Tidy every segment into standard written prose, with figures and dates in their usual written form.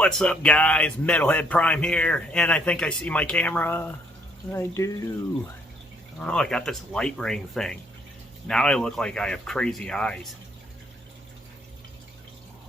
What's up, guys? Metalhead Prime here, and I think I see my camera. I do. I don't know, I got this light ring thing. Now I look like I have crazy eyes.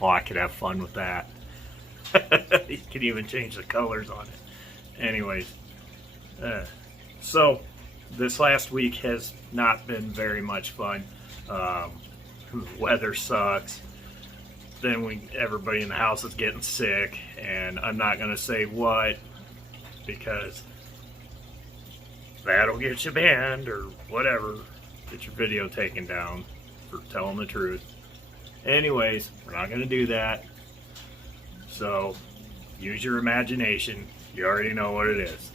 Well, I could have fun with that. You can even change the colors on it. Anyways, so this last week has not been very much fun. Weather sucks. Then everybody in the house is getting sick, and I'm not going to say what, because that'll get you banned or whatever. Get your video taken down for telling the truth. Anyways, we're not going to do that. So use your imagination. You already know what it is.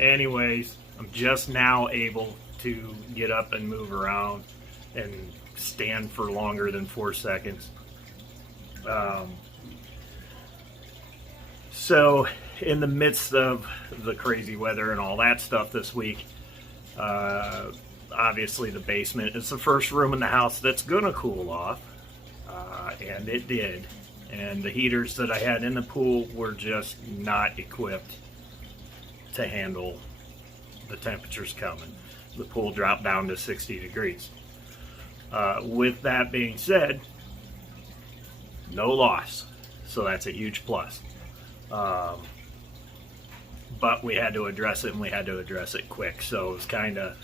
Anyways, I'm just now able to get up and move around and stand for longer than 4 seconds. So in the midst of the crazy weather and all that stuff this week, obviously the basement is the first room in the house that's gonna cool off, and it did. And the heaters that I had in the pool were just not equipped to handle the temperatures coming. The pool dropped down to 60 degrees. With that being said, no loss, so that's a huge plus. But we had to address it, and we had to address it quick. So it was kind of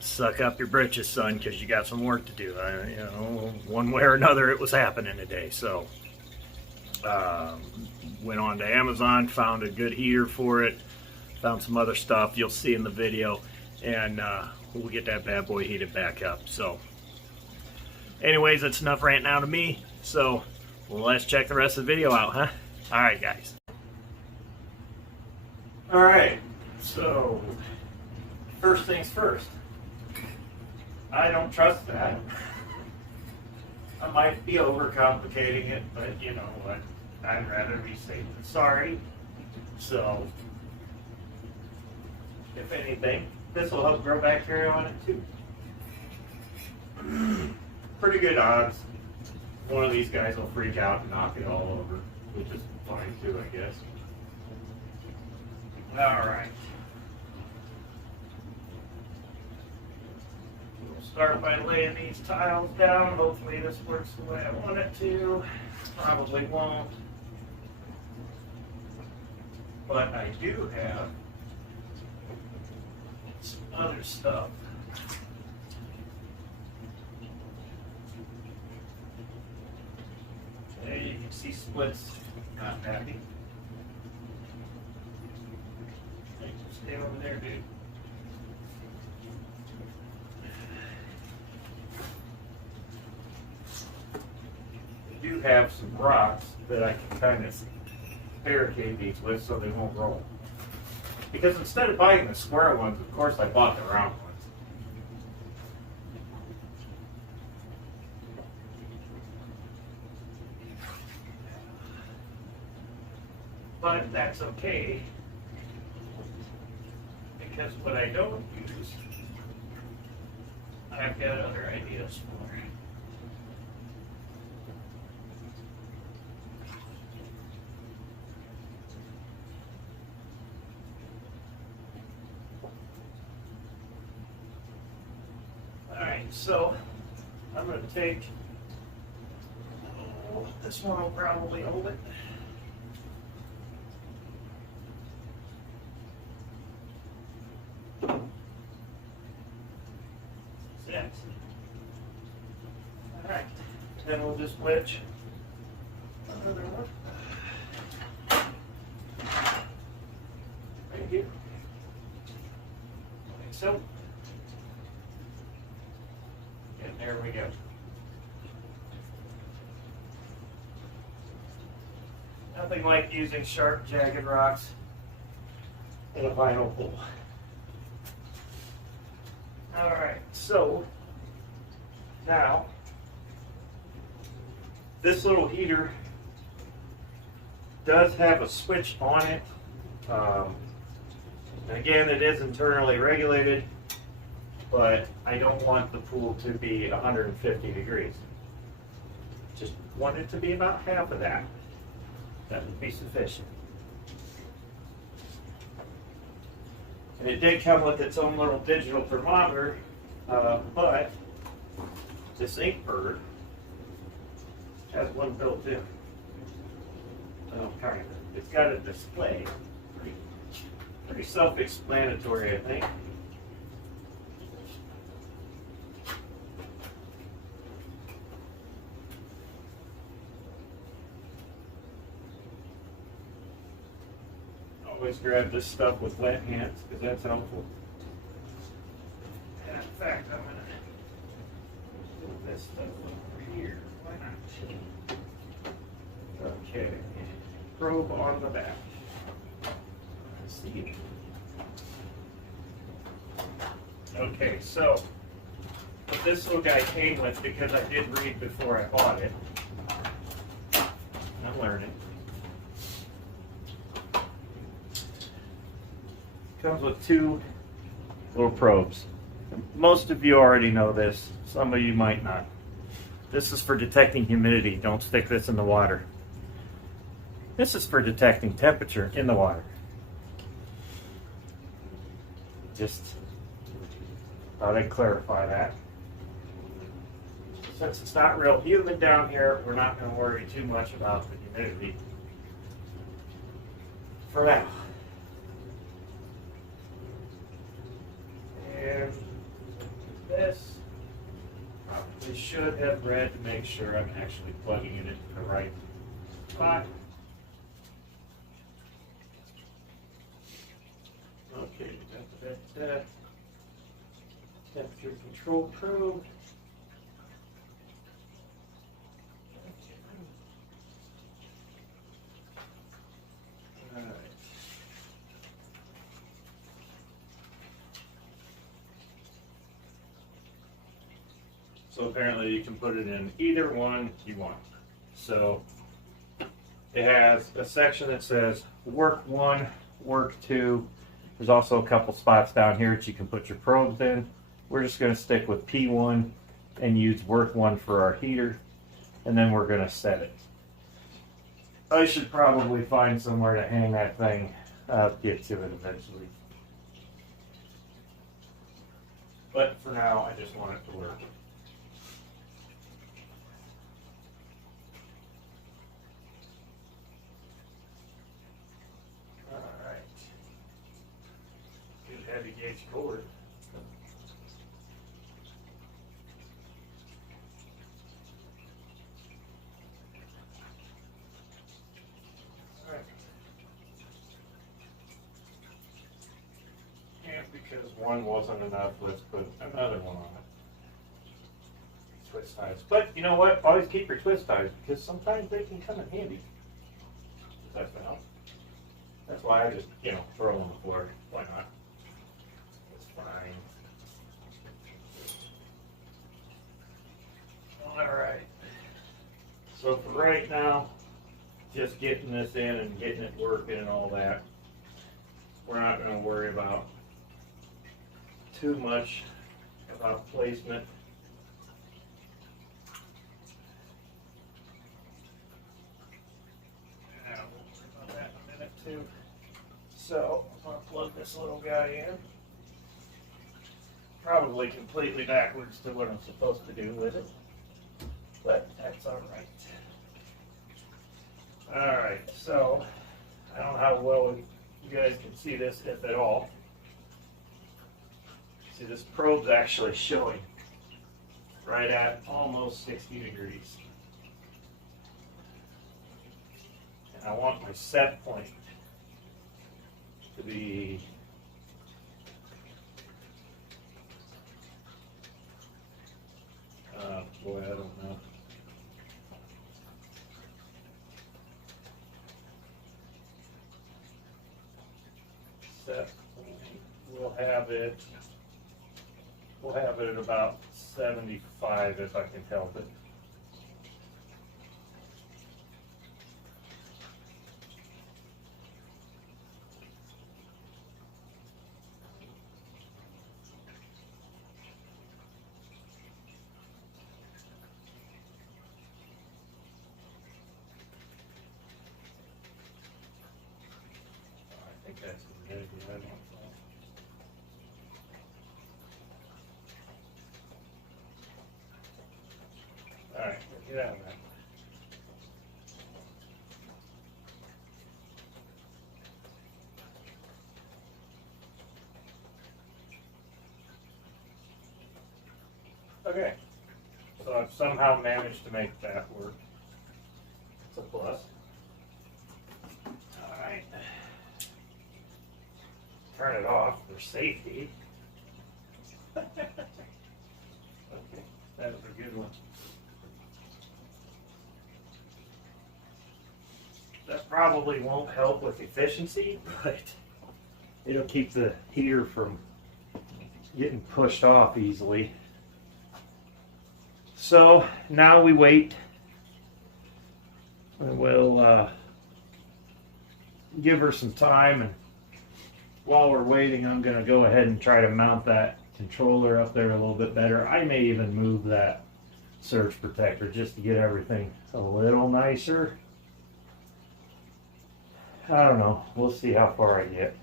suck up your britches, son, because you got some work to do. You know, one way or another, it was happening today. So went on to Amazon, found a good heater for it, found some other stuff you'll see in the video, and we'll get that bad boy heated back up. So anyways, that's enough ranting out of me. So let's check the rest of the video out, huh? Alright, guys. Alright, so first things first. I don't trust that. I might be overcomplicating it, but you know what? I'd rather be safe than sorry. So, if anything, this will help grow bacteria on it too. Pretty good odds one of these guys will freak out and knock it all over, which is fine too, I guess. Alright. We'll start by laying these tiles down. Hopefully this works the way I want it to. Probably won't. But I do have some other stuff. There you can see splits, not happy. Stay over there, dude. I do have some rocks that I can kind of barricade these with so they won't roll. Because instead of buying the square ones, of course I bought the round ones. But that's okay, because what I don't use, I've got other ideas for. Alright, so I'm going to take, this one will probably hold it. Alright, then we'll just wedge another one right here, like so, and there we go. Nothing like using sharp, jagged rocks in a vinyl pool. Alright, so now this little heater does have a switch on it. And again, it is internally regulated, but I don't want the pool to be 150 degrees. Just want it to be about half of that. That would be sufficient. And it did come with its own little digital thermometer, but this ink bird has one built in. Oh, kind of. It's got a display. Pretty self-explanatory, I think. Always grab this stuff with wet hands because that's helpful. And in fact, I'm going to put this stuff over here. Why not? Okay. Probe on the back. Let's see. Okay, so what this little guy came with, because I did read before I bought it. I'm learning. Comes with two little probes. Most of you already know this. Some of you might not. This is for detecting humidity. Don't stick this in the water. This is for detecting temperature in the water. Just thought I'd clarify that. Since it's not real humid down here, we're not going to worry too much about the humidity for now. And this probably should have read to make sure I'm actually plugging it into the right spot. Okay, that temperature control probe. All right. So apparently you can put it in either one you want. So it has a section that says work 1, work 2. There's also a couple spots down here that you can put your probes in. We're just going to stick with P1 and use work 1 for our heater, and then we're going to set it. I should probably find somewhere to hang that thing, get to it eventually. But for now, I just want it to work. Heavy gauge cord. All right. And because one wasn't enough, let's put another one on it. Twist ties. But you know what? Always keep your twist ties because sometimes they can come in handy. That's That's why I just, throw them on the floor. Why not? Fine. All right. So for right now, just getting this in and getting it working and all that, we're not going to worry about too much about placement. And we'll worry about that in a minute too. So I'm going to plug this little guy in. Probably completely backwards to what I'm supposed to do with it, but that's all right. All right, so I don't know how well you guys can see this, if at all. See, this probe's actually showing right at almost 60 degrees. And I want my set point to be boy, I don't know. Set point, we'll have it at about 75 if I can help it. think that's a good idea. Alright, get out of that. Okay, so I've somehow managed to make that work. It's a plus. Alright. Turn it off for safety. Okay, that was a good one. That probably won't help with efficiency, but it'll keep the heater from getting pushed off easily. So now we wait, and we'll give her some time, and while we're waiting, I'm going to go ahead and try to mount that controller up there a little bit better. I may even move that surge protector just to get everything a little nicer. I don't know. We'll see how far I get.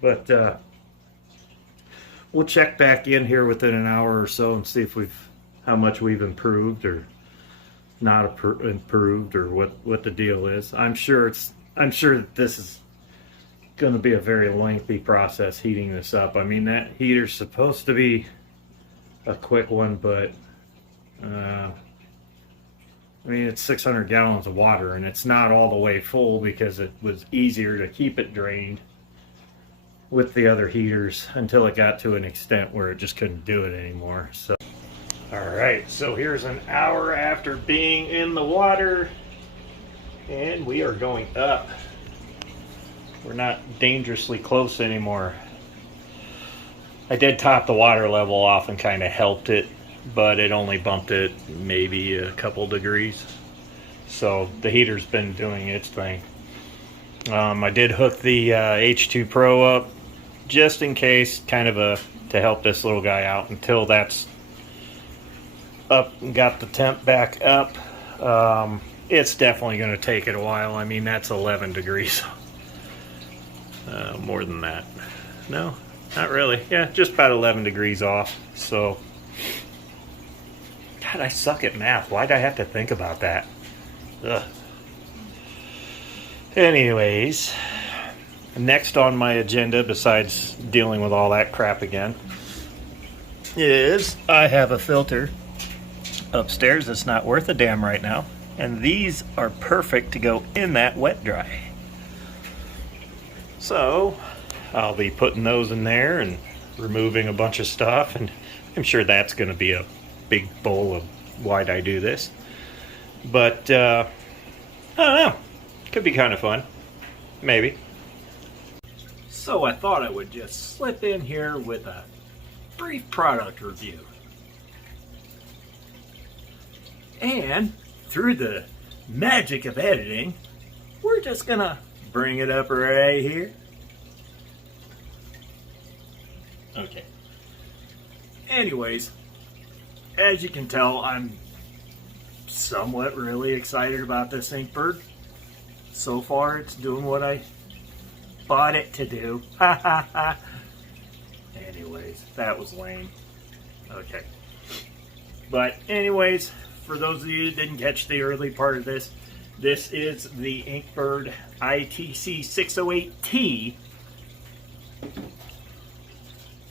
But we'll check back in here within an hour or so and see if how much we've improved or not improved, or what the deal is. I'm sure that this is going to be a very lengthy process heating this up. I mean, that heater's supposed to be a quick one, but I mean, it's 600 gallons of water, and it's not all the way full because it was easier to keep it drained with the other heaters until it got to an extent where it just couldn't do it anymore. So, all right, so here's an hour after being in the water, and we are going up. We're not dangerously close anymore. I did top the water level off and kind of helped it, but it only bumped it maybe a couple degrees. So the heater's been doing its thing. I did hook the H2 Pro up just in case, kind of to help this little guy out until that's up and got the temp back up. It's definitely going to take it a while. I mean, that's 11 degrees. More than that. No, not really. Yeah, just about 11 degrees off. So, God, I suck at math. Why'd I have to think about that? Ugh. Anyways, next on my agenda, besides dealing with all that crap again, is I have a filter upstairs that's not worth a damn right now, and these are perfect to go in that wet dry. So I'll be putting those in there and removing a bunch of stuff, and I'm sure that's going to be a big bowl of why'd I do this. But I don't know, could be kind of fun, maybe. So I thought I would just slip in here with a brief product review. And through the magic of editing, we're just gonna bring it up right here. Okay. Anyways, as you can tell, I'm somewhat really excited about this Inkbird. So far, it's doing what I bought it to do. Ha ha ha. Anyways, that was lame. Okay. But anyways, for those of you that didn't catch the early part of this, this is the Inkbird ITC 608T.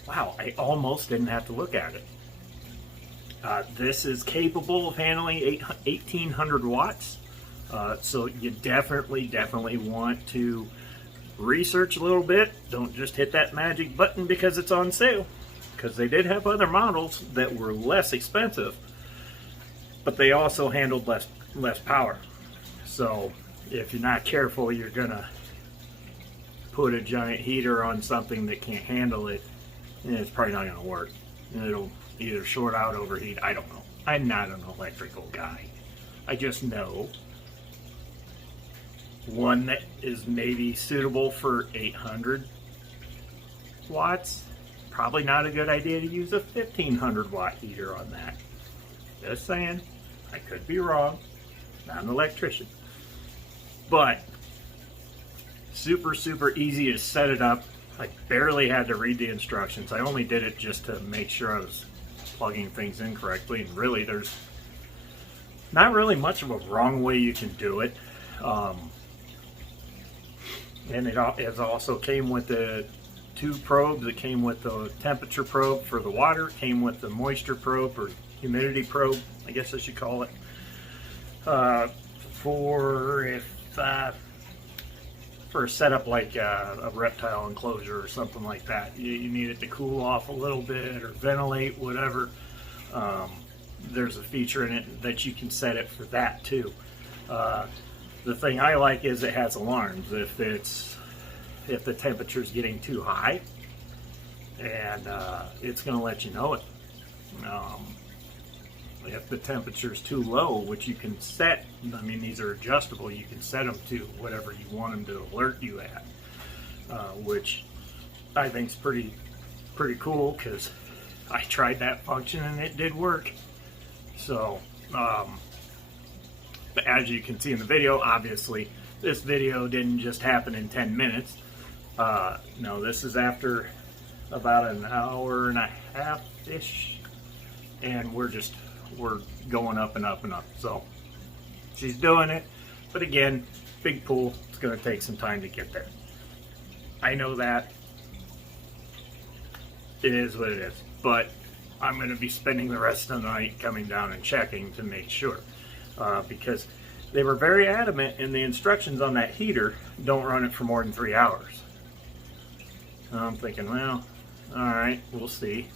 Wow, I almost didn't have to look at it. This is capable of handling 1800 watts. So you definitely want to research a little bit. Don't just hit that magic button because it's on sale. Because they did have other models that were less expensive, but they also handled less power. So if you're not careful, you're gonna put a giant heater on something that can't handle it, and it's probably not gonna work. And it'll either short out, overheat, I don't know. I'm not an electrical guy. I just know one that is maybe suitable for 800 watts. Probably not a good idea to use a 1500 watt heater on that. Just saying. I could be wrong. Not an electrician. But super easy to set it up. I barely had to read the instructions. I only did it just to make sure I was plugging things in correctly, and really there's not really much of a wrong way you can do it. And it also came with the two probes. It came with the temperature probe for the water, it came with the moisture probe or humidity probe, I guess I should call it, for a setup like a reptile enclosure or something like that. You need it to cool off a little bit or ventilate, whatever. There's a feature in it that you can set it for that too. The thing I like is it has alarms if the temperature's getting too high, and it's going to let you know it. If the temperature's too low, which you can set, I mean, these are adjustable, you can set them to whatever you want them to alert you at, which I think is pretty cool, because I tried that function and it did work. So, but as you can see in the video, obviously, this video didn't just happen in 10 minutes. No, this is after about an hour and a half-ish, and we're going up and up and up. So she's doing it, but again, big pool, it's going to take some time to get there. I know that. It is what it is, but I'm going to be spending the rest of the night coming down and checking to make sure, because they were very adamant in the instructions on that heater, don't run it for more than 3 hours. And I'm thinking, well, all right, we'll see.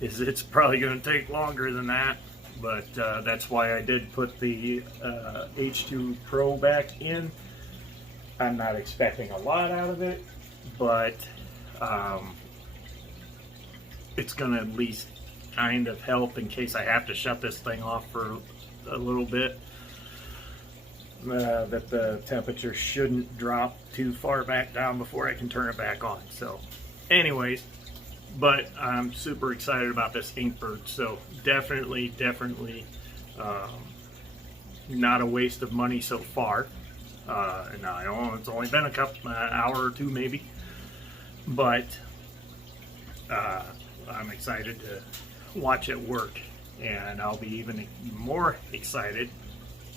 It's probably going to take longer than that, but that's why I did put the H2 Pro back in. I'm not expecting a lot out of it, but it's going to at least kind of help in case I have to shut this thing off for a little bit. That the temperature shouldn't drop too far back down before I can turn it back on. So anyways, but I'm super excited about this Inkbird. So definitely not a waste of money so far. And I know it's only been an hour or two maybe, but I'm excited to watch it work, and I'll be even more excited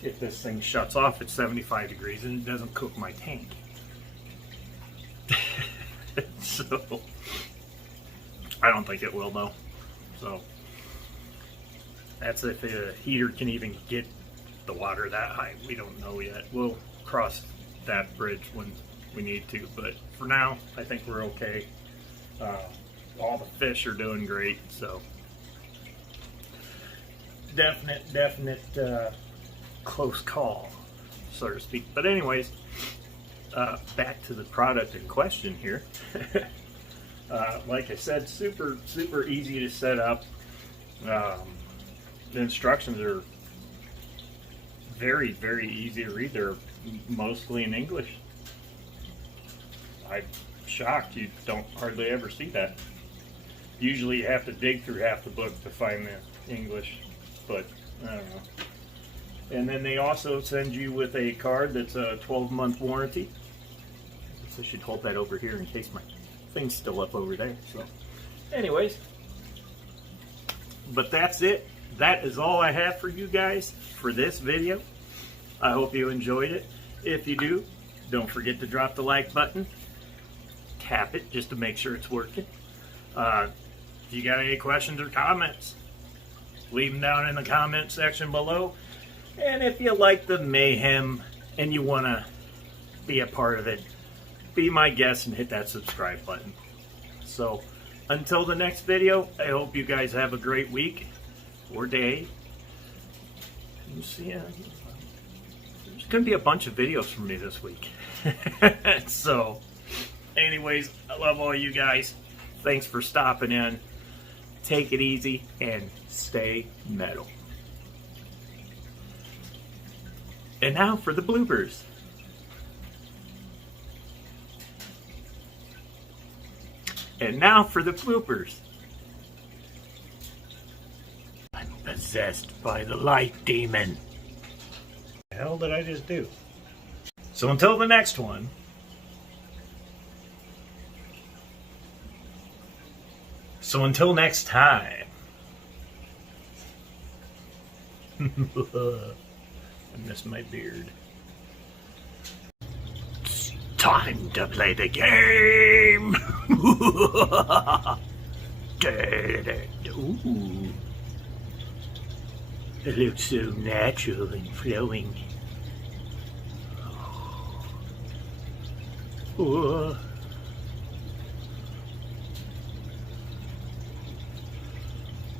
if this thing shuts off at 75 degrees and it doesn't cook my tank. So I don't think it will though. So that's if the heater can even get the water that high. We don't know yet. We'll cross that bridge when we need to, but for now I think we're okay. All the fish are doing great, so definite close call, so to speak. But anyways, back to the product in question here. Like I said, super easy to set up. The instructions are very easy to read. They're mostly in English. I'm shocked you don't hardly ever see that. Usually you have to dig through half the book to find the English, but I don't know. And then they also send you with a card that's a 12-month warranty. So I should hold that over here in case my thing's still up over there. So anyways, but that's it. That is all I have for you guys for this video. I hope you enjoyed it. If you do, don't forget to drop the like button. Tap it just to make sure it's working. If you got any questions or comments, leave them down in the comment section below. And if you like the mayhem and you want to be a part of it, be my guest and hit that subscribe button. So until the next video, I hope you guys have a great week or day. You see, there's going to be a bunch of videos from me this week. So anyways, I love all you guys. Thanks for stopping in. Take it easy and stay metal. And now for the bloopers. And now for the bloopers. I'm possessed by the light demon. What the hell did I just do? So until the next one, so until next time, I miss my beard. It's time to play the game. Ooh. It looks so natural and flowing. Oh.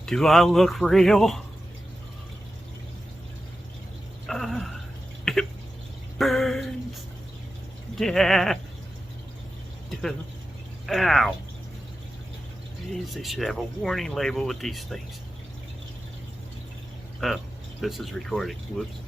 Do I look real? It burns. Yeah. Ow. Jeez, they should have a warning label with these things. Oh, this is recording. Whoops.